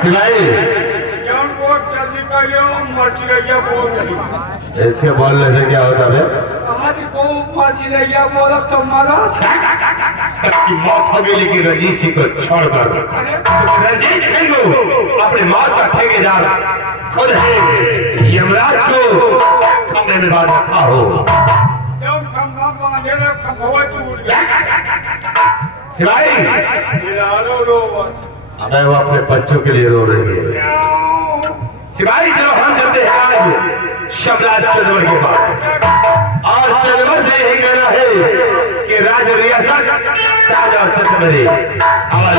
सिलाई इसके बोलने से क्या होता है? सबकी मौत हो गई, लेकिन रंजीत सिंह को छोड़कर रंजीत सिंह को अपने मौत का ठेकेदार खुद है यमराज को कमरे में बांध रखा हो। सिपाही अबे वो अपने बच्चों के लिए रो रही है। सिपाही चलो हम चलते हैं आज शमराज चंद्रमल के पास, और चंद्रमल से यही कहना है कि राज रियासत ताज और तख्त मेरे आवाज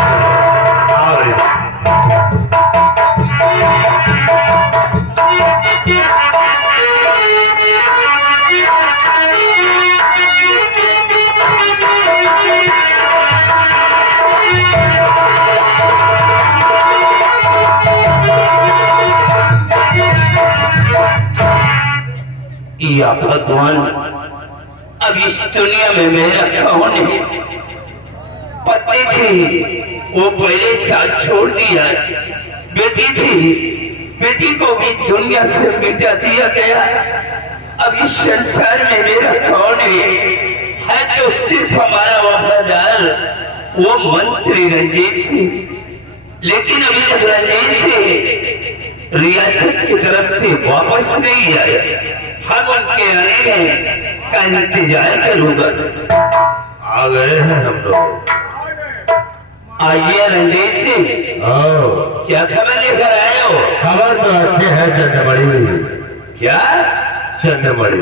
या भगवान, अब इस दुनिया में मेरा कौन है? पति थी वो पहले साथ छोड़ दिया, बेटी थी बेटी को भी दुनिया से मिटा दिया गया। अब इस संसार में मेरा कौन है तो सिर्फ हमारा वफादार वो मंत्री रंजीत सिंह। लेकिन अभी तक रंजीत सिंह रियासत की तरफ से वापस नहीं आया। हम उनके आने का इंतजार करूंगा। आ गए हैं हम लोग। आइए रंजीत सिंह, क्या खबर लेकर आए हो? खबर तो अच्छी है चंद्रमणि। क्या चंद्रमणि,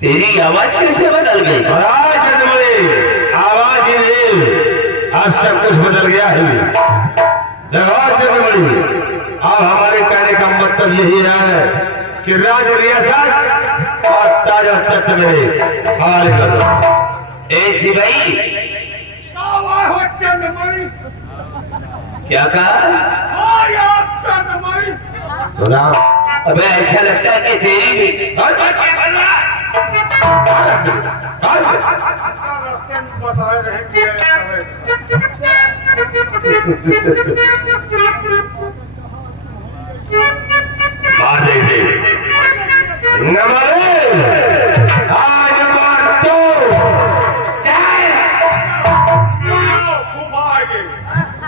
तेरी आवाज कैसे बदल गई? चंद्रमणि आवाज ही नहीं, अब सब कुछ बदल गया है। देखो चंद्रमणि, अब हमारे कहने का मतलब यही है कि राज रियासत और ताज और तख्त मेरे हवाले कर दो। ऐसी भाई क्या कहा? सुना? अबे ऐसा लगता है कि तेरी भी आज बात तो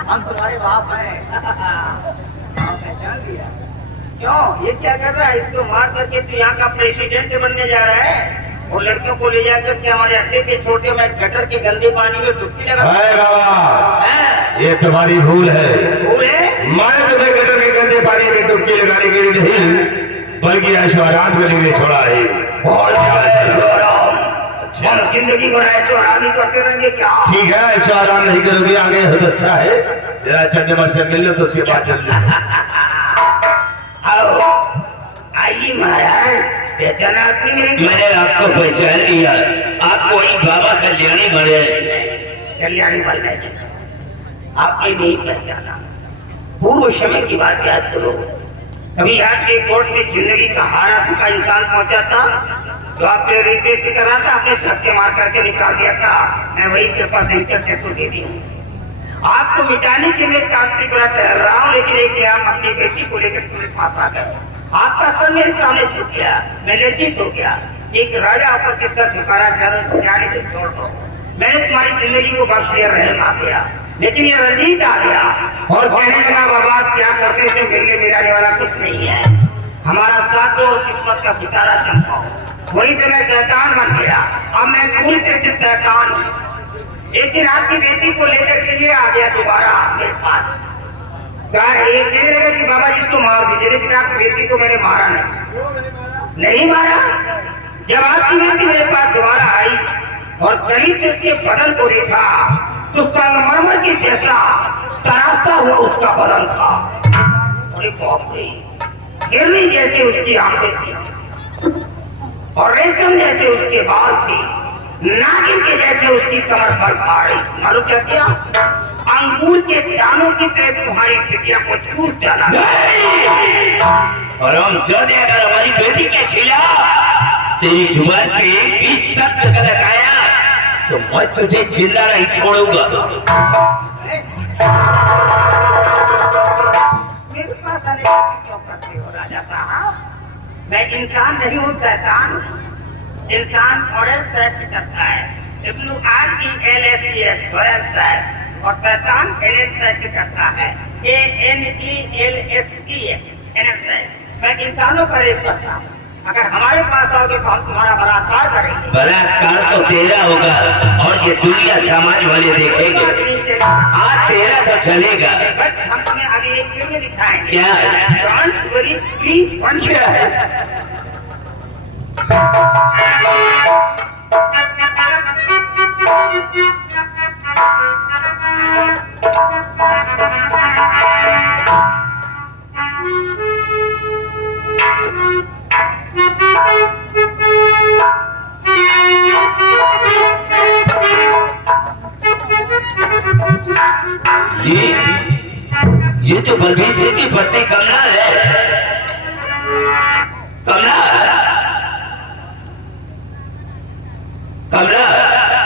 हम तुम्हारे बाप हैं। क्यों ये क्या कर रहा है? इसको मार करके तू यहाँ का प्रेसिडेंट बनने जा रहा है और लड़कियों को ले जाकर के हमारे अड्डे के छोटे में गटर के गंदे पानी में डुबकी लगा। बाबा ये तुम्हारी भूल है। भूल है? मैं तुम्हें गटर के गंदे पानी में डुबकी लगाने के लिए नहीं, बल्कि ऐशोआराम के लिए छोड़ा है। जिंदगी भर ऐशोआराम ही करते रहेंगे क्या? ठीक है, ऐशोआराम नहीं करोगे आगे हो तो अच्छा है। जरा चंद्रमा से मिल लो तो उसके बाद जल्दी आइए महाराज, पहचाना आपने? मैंने आपको पहचान लिया। आप वही बाबा कल्याणी बने। कल्याणी बन गए? आपने नहीं पहचाना? पूर्व समय की बात याद करो। कभी याद के कोर्ट में जिंदगी का हारा फूका इंसान पहुंचा था जो आपने रिक्वेस्ट कर रहा था, आपने धक्के मार करके निकाल दिया था। मैं वही कृपा सेंटर से तो दे दी हूँ। आपको मिटाने के लिए काफी बड़ा ठहर रहा हूँ, लेकिन एक हम अपनी बेटी को लेकर तुम्हें पास आ गए। आपका सर मेरे सामने झुक गया, मैं लज्जित हो गया। एक राजा ऊपर के सर झुकाना जाने से छोड़ दो। मैंने तुम्हारी जिंदगी को बख्श दिया, रहम आ गया, लेकिन ये रंजीत आ गया और कहने लगा बाबा क्या करते थे, मिलने मिलाने वाला कुछ नहीं है। हमारा साथ दो और किस्मत का सितारा चमकाओ। वही तो मैं शैतान बन गया। अब मैं पूरी तरह से शैतान हूँ। एक दिन आपकी बेटी को लेकर के लिए आ गया दोबारा मेरे पास। क्या एक दिन लगा कि बाबा जिसको मार दीजिए, लेकिन आपकी बेटी को मैंने मारा नहीं मारा। जब आपकी बेटी मेरे पास दोबारा आई और करीब से उसके बदन को देखा तो संगमरमर के जैसा तरासा हुआ उसका बदन था। अरे बाप रे, गिरनी जैसे उसकी आंखें थी और रेशम जैसे उसके बाल थे, नागिन के जैसे उसकी कमर पर फाड़ी। मालूम क्या किया? अंगूर के दानों की तरह तुम्हारी बिटिया को चूस डाला। और हम जाने अगर हमारी बेटी के खिलाफ तेरी जुबान पे एक भी शब्द गलत आया तो मैं तुझे जिंदा नहीं छोड़ूंगा। मैं इंसान नहीं हूँ, शैतान हूँ। इंसान ऑरल सेक्स करता है, WRELSES ऑरल सेक्स, और शैतान एनल सेक्स करता है, ANELSES एनल सेक्स। मैं इंसानों का रेप करता हूँ। अगर हमारे पास आओगे तो हम तुम्हारा बलात्कार करेंगे। बलात्कार तो तेरा होगा और ये दुनिया समाज वाले देखेंगे। आज तेरा तो चलेगा। बट हम तुम्हें आगे एक फिल्म दिखाएंगे। क्या? Don't worry, please, one क्या है? ये तो बलबीर सिंह की पत्नी कमला है। कमला, कमला,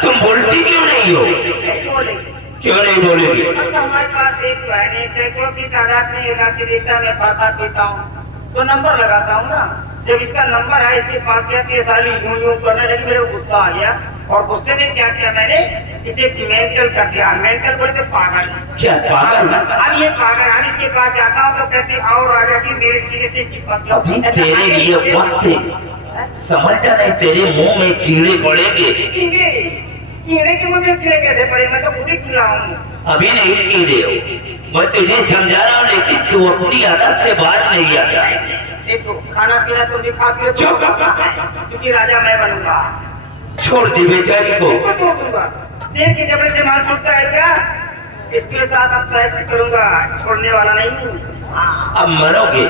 तुम बोलती क्यों नहीं हो? क्यों नहीं बोलेगी? हमारे पास एक बहनी है, क्योंकि तादाद में इलाके देता मैं खाता पीता हूँ तो नंबर लगाता हूँ ना। जब इसका नंबर है इसके पास गया तो ये साली यूं करने लगी, मेरे को गुस्सा आ गया और गुस्से में क्या किया मैंने, इसे मेंटल कर दिया। मेंटल बोले तो पागल। क्या पागल? अब ये पागल, अब इसके पास जाता हूँ तो कहती और राजा की मेरे सीने से चिपक गया। अभी तेरे लिए वक्त है, समझता नहीं तेरे मुंह में कीड़े पड़ेंगे। कीड़े के मुझे कीड़े कैसे पड़े? मैं तो खुद ही कीड़ा हूँ। अभी नहीं कीड़े हो, मैं तुझे समझा रहा हूँ, लेकिन तू अपनी आदत से बात नहीं आता। देखो खाना पीना तो भी खा पी, क्योंकि राजा मैं बनूंगा। छोड़ दी बेचारी को। छोड़ दूंगा। देर की जबरदस्ती से माल छूटता है क्या? इसके साथ अब सेक्स करूंगा, छोड़ने वाला नहीं हूँ। अब मरोगे।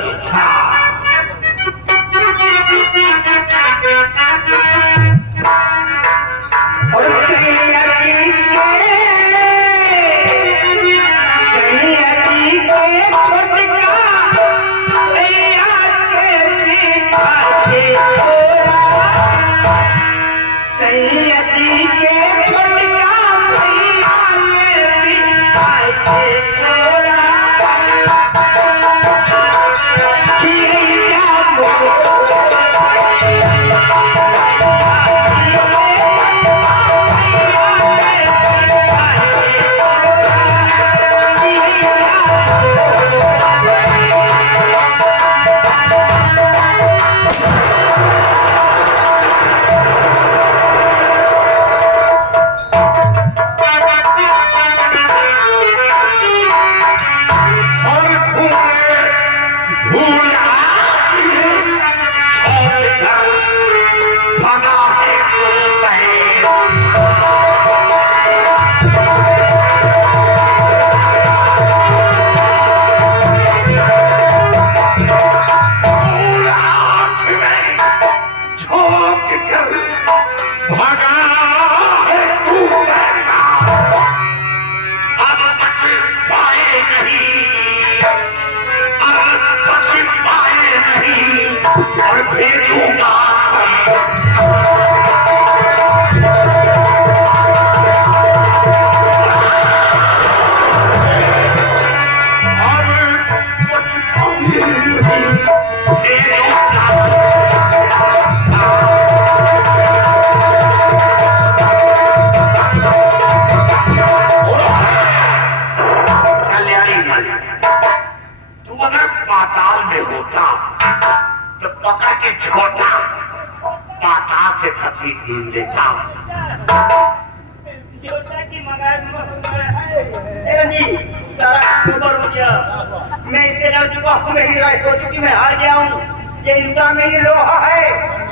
मैं इससे लड़ चुका हूँ, मेरी राय हो चुकी, मैं हार गया हूँ। ये इंसान नहीं, ये लोहा है,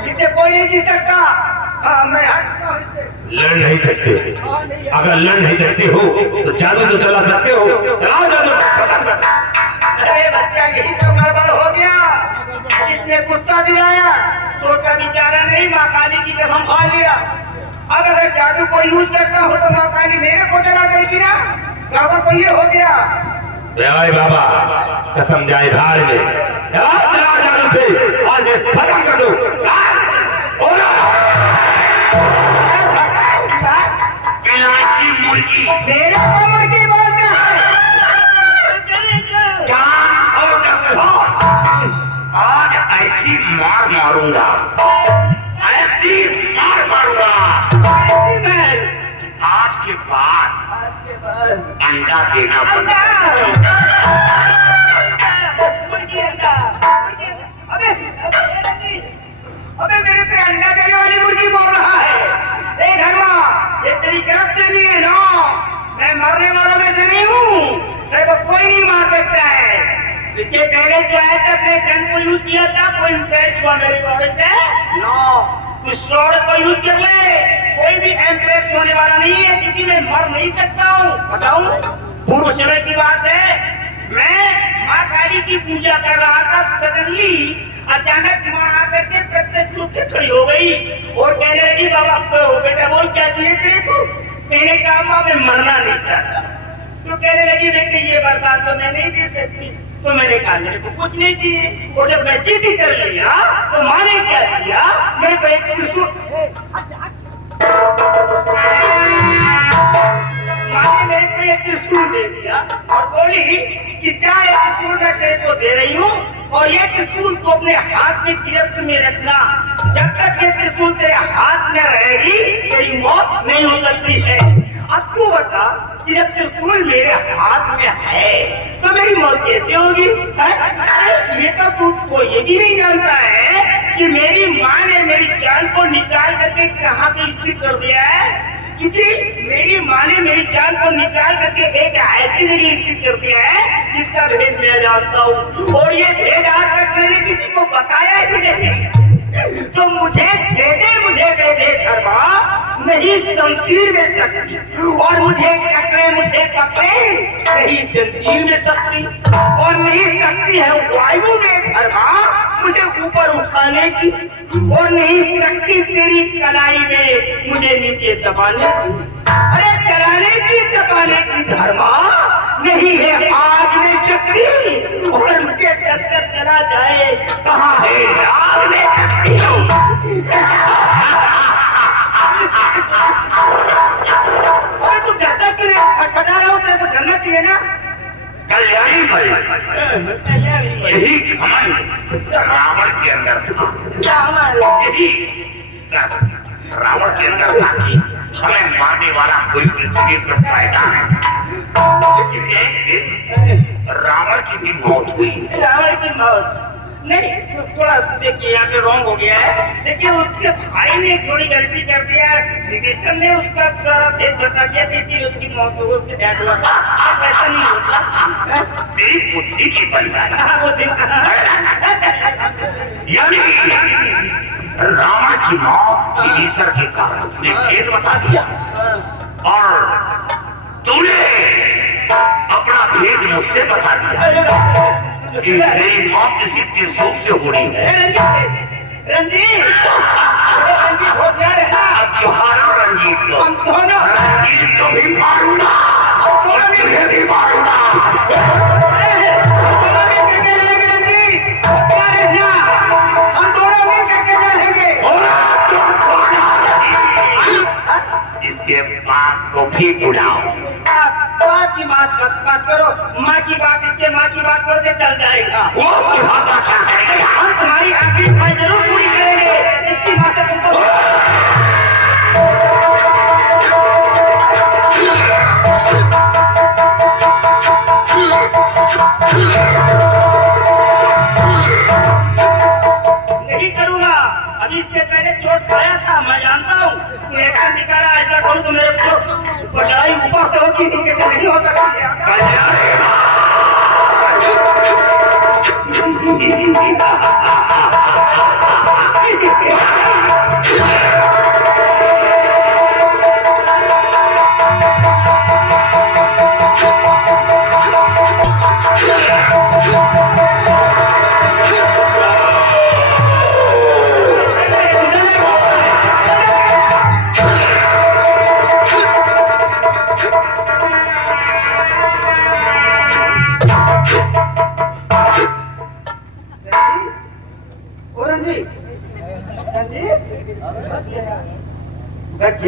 जिससे कोई नहीं जीत सकता। मैं लड़ नहीं सकते। अगर लड़ नहीं सकते हो तो जादू तो चला सकते हो। चलाओ जादू, खत्म कर। अरे बच्चा, यही तो गड़बड़ हो गया। इसने गुस्सा दिलाया, सोचा बिचारा नहीं, माँ काली की कसम खा लिया। अब अगर जादू को यूज करता हो तो माँ काली मेरे को चला देगी ना। गड़बड़ तो ये हो गया। बाबा कसम जाए भाड़ में, चला जादू से आज खत्म कर दो। मुर्गी मेरे को मुर्गी बोलते हैं। आज ऐसी मार मारूंगा, ऐसी मार मारूंगा। आज के बाद अंडा देना पड़ेगा। अबे मेरे पे अंडा देने वाली मुर्गी बोल रहा है। ए धर्मा, ये तेरी गिरफ्त नहीं है ना? मैं मरने वालों में से नहीं हूँ, मेरे को कोई नहीं मार सकता है। इसके पहले जो आया था अपने गन को यूज किया था, कोई इम्प्रेस हुआ मेरी बॉडी से? नो, तू स्वॉर्ड को यूज कर ले, कोई भी इम्प्रेस होने वाला नहीं है, क्योंकि मैं मर नहीं सकता हूँ। बताऊँ, पूर्व समय की बात है, मैं माँ काली की पूजा कर रहा था। सडनली अचानक माँ आकर के प्रत्यक्ष रूप से खड़ी हो गई और कहने लगी, बाबा बेटा बोल क्या चाहिए तेरे को? मैंने कहा माँ मैं मरना नहीं चाहता। तो कहने लगी बेटे ये वरदान तो मैं नहीं दे सकती। तो मैंने कहा मेरे को कुछ नहीं चाहिए। और जब मैं जिद्द कर लिया तो माँ ने क्या किया, मेरे को एक त्रिशूल, माँ ने मेरे को एक त्रिशूल दे दिया और बोली कि क्या एक त्रिशूल मैं तेरे को दे रही हूँ और ये त्रिशूल को अपने हाथ की गिरफ्त में रखना। जब तक ये त्रिशूल तेरे हाथ में रहेगी तेरी मौत नहीं हो सकती है। अब तू बता कि जब त्रिशूल मेरे हाथ में है तो मेरी मौत कैसे होगी? ये तो तू को ये भी नहीं जानता है कि मेरी माँ ने मेरी जान को निकाल करके कहाँ पे स्थित कर दिया है। क्योंकि मेरी माँ ने मेरी जान को निकाल करके एक ऐसी जगह स्थित कर दिया है जिसका भेद मैं जानता हूँ, और ये भेद आज तक मैंने किसी को बताया ही नहीं। तो मुझे छेदे मुझे बेदे धर्मा नहीं शमशीर में शक्ति, और मुझे चक्रे मुझे पकड़े नहीं जंजीर में शक्ति, और नहीं शक्ति है वायु में धर्मा मुझे ऊपर उठाने की, और नहीं शक्ति तेरी कलाई में मुझे नीचे दबाने की। अरे चलाने की दबाने की धर्मा नहीं है आग में शक्ति, और मुझे टक्कर चला जाए कहाँ है आग में शक्ति। अरे तू डरता क्यों है? फटफटा रहा हूँ, तेरे को डरना चाहिए ना। कल्याणी बल यही घमंड रावण के अंदर था। यही रावण के अंदर था कि हमें मारने वाला कोई पृथ्वी पर पैदा है। लेकिन एक दिन रावण की भी मौत हुई। रावण की मौत नहीं, थोड़ा देखिए यहाँ पे रॉन्ग हो गया है। देखिए उसके भाई ने थोड़ी गलती कर दिया है, विभीषण ने उसका सारा भेद बता दिया, इसीलिए उसकी मौत हो गई, उसके डैड हुआ था। ऐसा नहीं होता। तेरी बुद्धि की बलिदान वो दिन यानी रावण की मौत विभीषण के कारण ने भेद बता दिया, और तूने अपना भेद मुझसे बता दिया कि मेरी मौत किसी त्रिशूल से हो रही है। रंजीत हो गया रे। अब त्योहारों रंजीत को, हम दोनों रंजीत को भी मारूंगा और तुझे भी मारूंगा। इसके बाप को भी बुलाओ। बाप की बात मत करो, माँ की बात, इसके माँ की बात करो तो चल जाएगा। वो बहुत अच्छा करेगा। हम तुम्हारी आखिरी ख्वाहिश जरूर पूरी करेंगे। इसकी माँ से तुमको नहीं करूँगा। अभी इसके पहले चोट खाया था, मैं जानता हूँ। ऐसा निकाला, ऐसा करूँ तो मेरे को बजाई ऊपर तो होगी, नीचे से नहीं हो सकती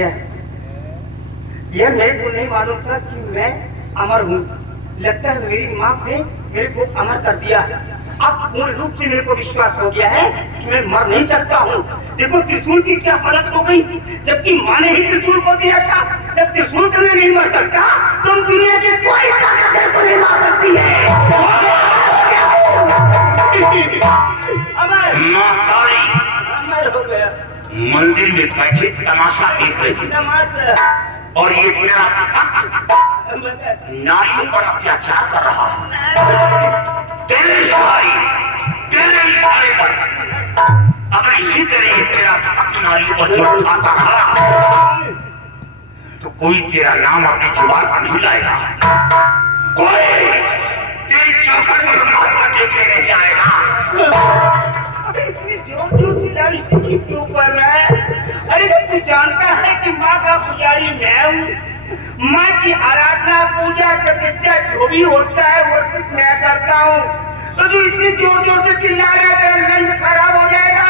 है। ये मेरे को नहीं मालूम था कि मैं अमर हूँ। लगता है मेरी माँ ने मेरे को अमर कर दिया। अब पूर्ण रूप से मेरे को विश्वास हो गया है कि मैं मर नहीं सकता हूँ। देखो त्रिशूल की क्या हालत हो गई, जबकि माँ ने ही त्रिशूल को दिया था। जब त्रिशूल से मैं नहीं मर सकता तो हम दुनिया की कोई ताकत मेरे को नहीं मार सकती है। अमर हो गया। मंदिर में बैठे तमाशा देख रही और ये तेरा नारियों पर अत्याचार कर रहा है। तेरे इशारे पर अगर इसी तरह तेरा हक नारियों पर जोर आता रहा तो कोई तेरा नाम अपनी जुबान पर नहीं लाएगा, कोई तेरी चौखट पर माथा टेकने नहीं आएगा। इतनी जोर से क्यों कर रहा है? अरे जब तू जानता है कि माँ का पुजारी मैं हूँ, माँ की आराधना पूजा तपस्या जो भी होता है वो सिर्फ मैं करता हूँ, तो तू इतनी जोर से चिल्ला रहा है, तेरा लंच खराब हो जाएगा,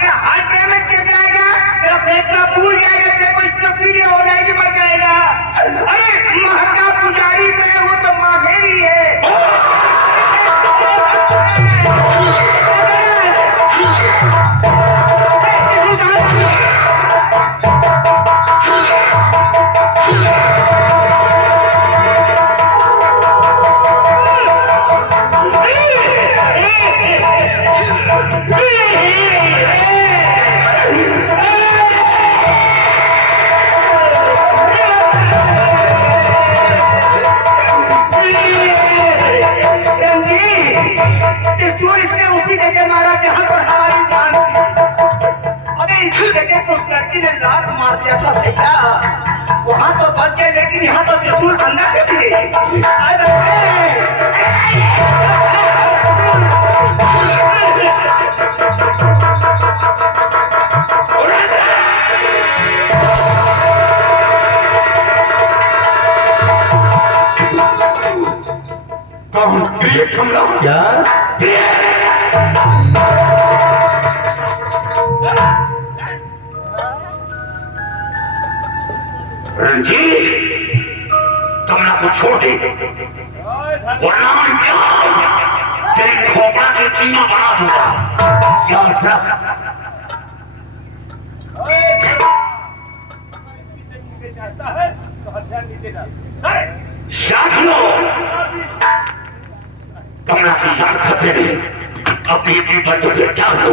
तेरा हाथ पैर में गिर जाएगा, तेरा फेफड़ा फूल जाएगा, तेरे को स्ट्रोक हो जाएगी, मर जाएगा। अरे माँ का पुजारी मैं हूँ तो माँ मेरी है। उसी जगह मारा जहाँ पर हमारी जान थी। अबे इसी जगह तो लड़की ने लात मार दिया था भैया, वहाँ तो बच गए लेकिन यहाँ तो त्रिशूल अंदर से भी गई। क्या रंजीत, कमला को छोड़ दे वरना मैं तेरी खोपड़ा के चीना बना दूंगा। याद रख। साथियों, कमला की जान खतरे में, अपनी बच्चों से क्या दो।